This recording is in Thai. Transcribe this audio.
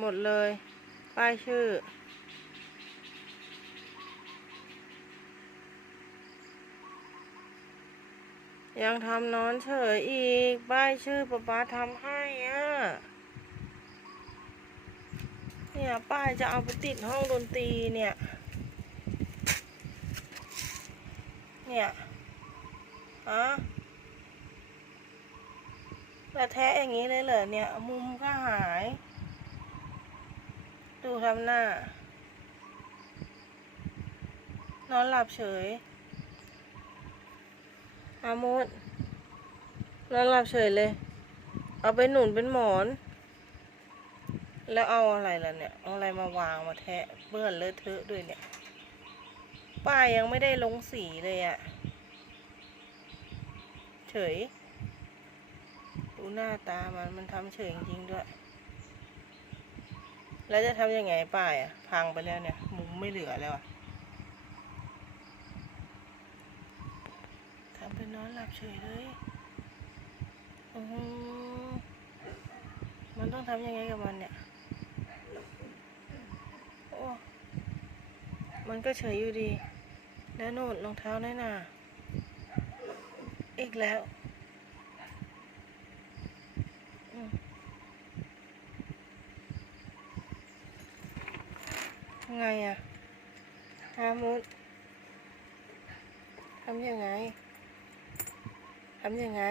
หมดเลย ป้ายชื่อ ยังทำนอนเฉยอีก ป้ายชื่อป๊าป๊าทำให้อะ เนี่ย ป้ายจะเอาไปติดห้องดนตรีเนี่ย เนี่ยฮะแล้วแท้อย่างนี้เลยเหรอเนี่ย มุมก็หาย ทำหน้า นอนหลับเฉย อามุดนอนหลับเฉยเลย เอาไปหนุนเป็นหมอน แล้วเอาอะไรล่ะเนี่ย เอาอะไรมาวางมาแทะเปื้อนเลอะเทอะด้วยเนี่ย ป้ายยังไม่ได้ลงสีเลยอะเฉย ดูหน้าตามันมันทำเฉยจริงด้วย แล้วจะทำยังไงป้ายอะ พังไปแล้วเนี่ย มุมไม่เหลือแล้วอะทำเป็นนอนหลับเฉยเลยอือมันต้องทำยังไงกับมันเนี่ย โอ้ มันก็เฉยอยู่ดี แล้วโน่นรองเท้าน้อยหนาอีกแล้ว ไงอะฮามุดทำยังไงทำยังไง